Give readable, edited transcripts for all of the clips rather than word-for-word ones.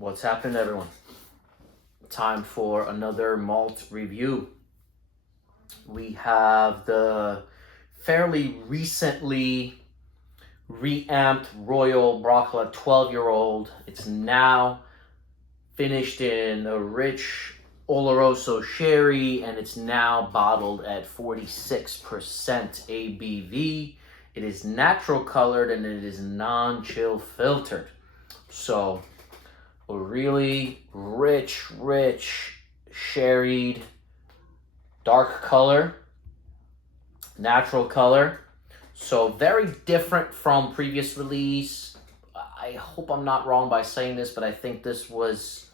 What's happening, everyone? Time for another malt review. We have the fairly recently reamped Royal Brackla 12-year-old. It's now finished in a rich Oloroso sherry, and it's now bottled at 46% ABV. It is natural colored and it is non-chill filtered. So a really rich, sherried, dark color, natural color. So very different from previous release. I hope I'm not wrong by saying this, but I think it was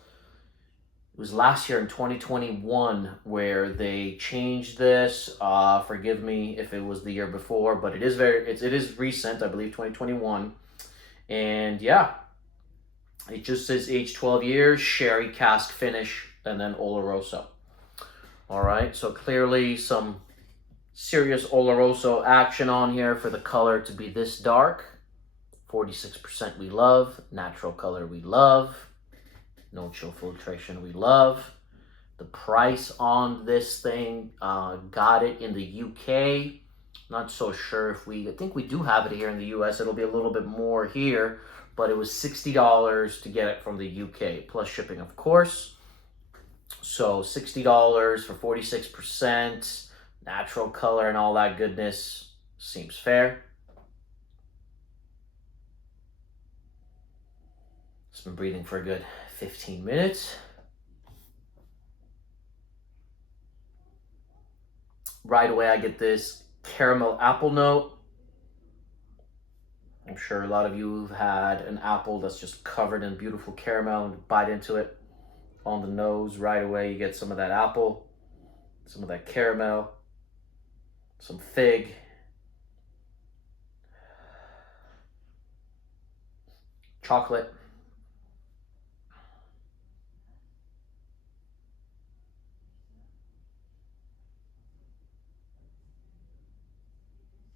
last year in 2021 where they changed this. Forgive me if it was the year before, but it is recent, I believe 2021. And yeah, it just says aged 12 years, sherry cask finish, and then Oloroso. All right, so clearly some serious Oloroso action on here for the color to be this dark. 46% we love, natural color we love, no chill filtration we love. The price on this thing, got it in the UK. Not so sure if I think we do have it here in the US. It'll be a little bit more here, but it was $60 to get it from the UK, plus shipping, of course. So $60 for 46%, natural color and all that goodness seems fair. It's been breathing for a good 15 minutes. Right away, I get this caramel apple note. I'm sure a lot of you have had an apple that's just covered in beautiful caramel and bite into it on the nose. Right away, you get some of that apple, some of that caramel, some fig. Chocolate.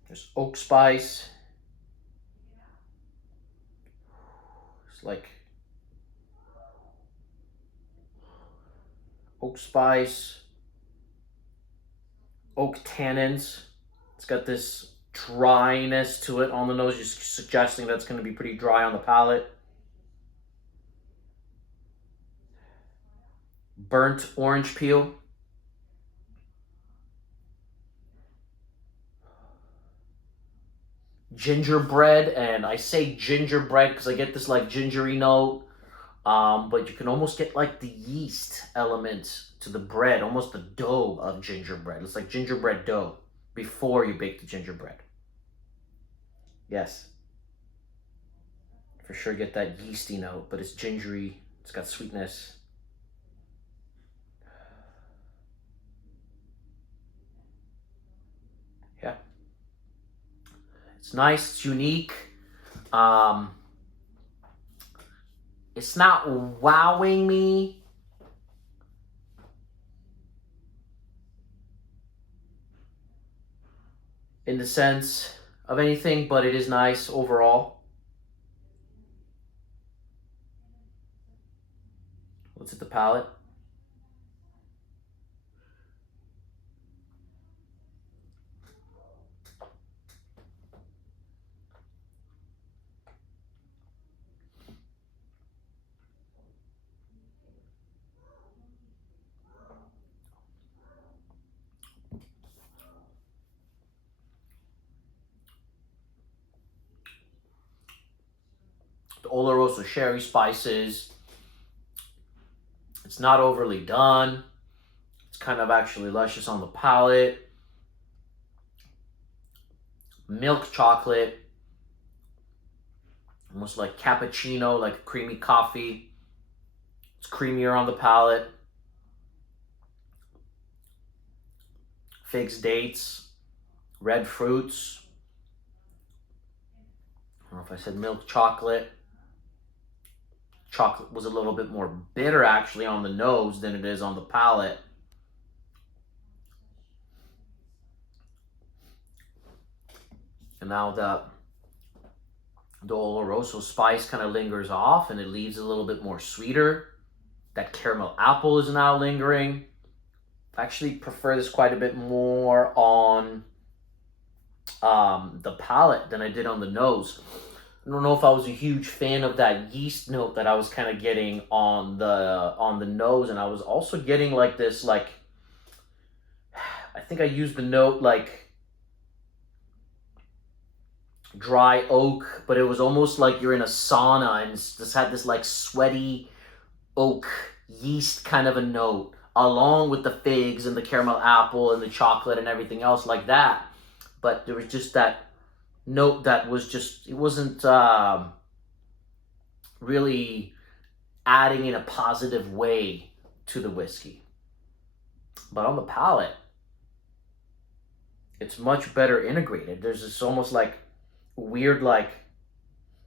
There's oak spice. It's like oak spice, oak tannins. It's got this dryness to it on the nose, just suggesting that's going to be pretty dry on the palate. Burnt orange peel. Gingerbread, and I say gingerbread because I get this like gingery note, but you can almost get like the yeast element to the bread, almost the dough of gingerbread. It's like gingerbread dough before you bake the gingerbread. Yes, for sure get that yeasty note, but it's gingery, it's got sweetness. Yeah, it's nice, it's unique. It's not wowing me. In the sense of anything, but it is nice overall. Let's hit the palate. The Oloroso sherry spices. It's not overly done. It's kind of actually luscious on the palate. Milk chocolate. Almost like cappuccino, like creamy coffee. It's creamier on the palate. Figs, dates, red fruits. I don't know if I said milk chocolate. Chocolate was a little bit more bitter actually on the nose than it is on the palate. And now The Oloroso spice kind of lingers off and it leaves a little bit more sweeter. That caramel apple is now lingering. I actually prefer this quite a bit more on the palate than I did on the nose. I don't know if I was a huge fan of that yeast note that I was kind of getting on the nose, and I was also getting like this, like, I think I used the note like dry oak, but it was almost like you're in a sauna and just had this like sweaty oak yeast kind of a note, along with the figs and the caramel apple and the chocolate and everything else like that. But there was just that note that was just, it wasn't really adding in a positive way to the whiskey. But on the palate, it's much better integrated. There's this almost like weird, like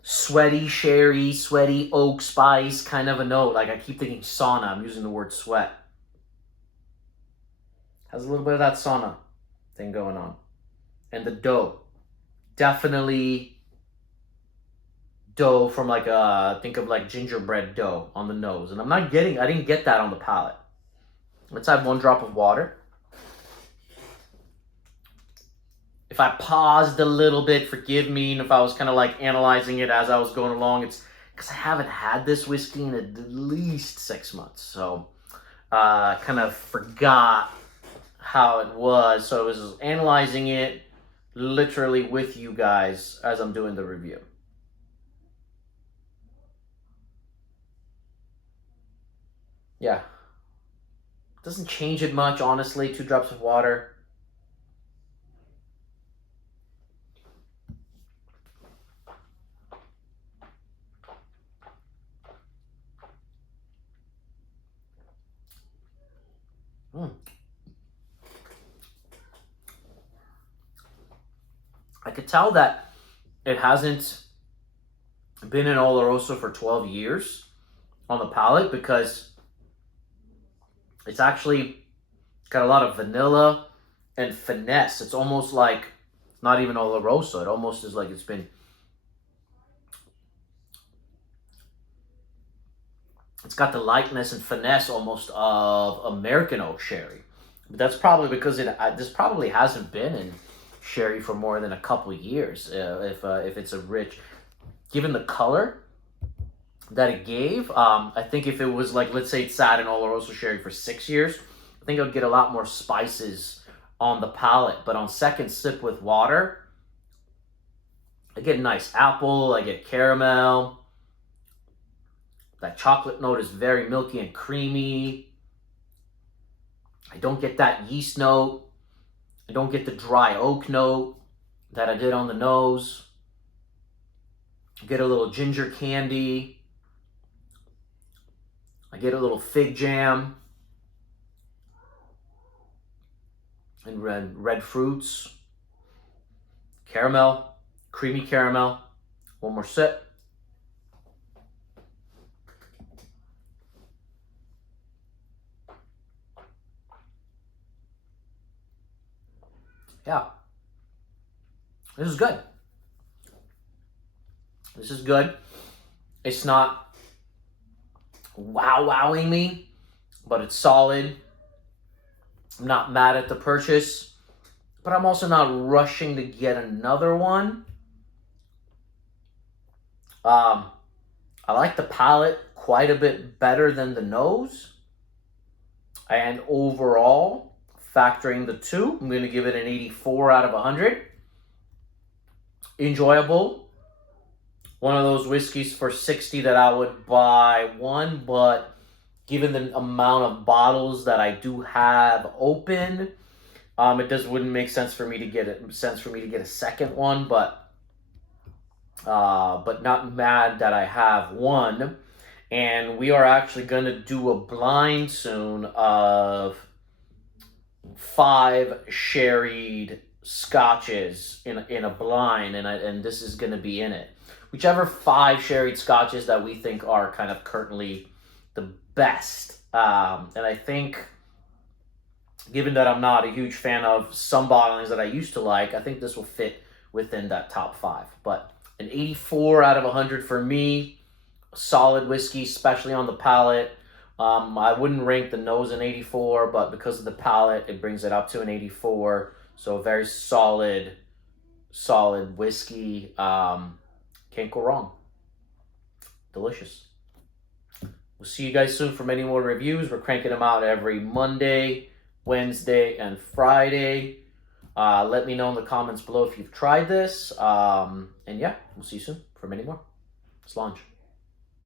sweaty sherry, sweaty oak spice kind of a note. Like I keep thinking sauna. I'm using the word sweat. Has a little bit of that sauna thing going on. And the dough, definitely dough from like think of like gingerbread dough on the nose. And I didn't get that on the palate. Let's add 1 drop of water. If I paused a little bit, forgive me. And if I was kind of like analyzing it as I was going along, it's because I haven't had this whiskey in at least 6 months. So kind of forgot how it was. So I was analyzing it literally with you guys as I'm doing the review. Yeah. Doesn't change it much, honestly. 2 drops of water. I could tell that it hasn't been in Oloroso for 12 years on the palate, because it's actually got a lot of vanilla and finesse. It's almost like not even Oloroso. It almost is like it's got the lightness and finesse almost of American oak sherry. But that's probably because this probably hasn't been in sherry for more than a couple years. If it's a rich, given the color that it gave, I think if it was like, let's say it sat in Oloroso sherry for 6 years, I think I would get a lot more spices on the palate. But on second sip with water, I get a nice apple, I get caramel. That chocolate note is very milky and creamy. I don't get that yeast note. I don't get the dry oak note that I did on the nose. I get a little ginger candy. I get a little fig jam and red fruits. Caramel, creamy caramel. 1 more sip. Yeah. This is good. This is good. It's not wowing me, but it's solid. I'm not mad at the purchase, but I'm also not rushing to get another one. I like the palate quite a bit better than the nose. And overall, factoring the 2, I'm going to give it an 84 out of 100. Enjoyable. One of those whiskeys for 60 that I would buy one, but given the amount of bottles that I do have open, it wouldn't make sense for me to get a second one, but not mad that I have one. And we are actually going to do a blind soon of 5 sherried scotches in a blind, and this is going to be in it. Whichever 5 sherried scotches that we think are kind of currently the best. And I think, given that I'm not a huge fan of some bottlings that I used to like, I think this will fit within that top 5. But An 84 out of 100 for me. Solid whiskey, especially on the palate. I wouldn't rank the nose an 84, but because of the palate, it brings it up to an 84. So very solid whiskey. Can't go wrong. Delicious. We'll see you guys soon for many more reviews. We're cranking them out every Monday, Wednesday, and Friday. Let me know in the comments below if you've tried this. And yeah, we'll see you soon for many more. Slange.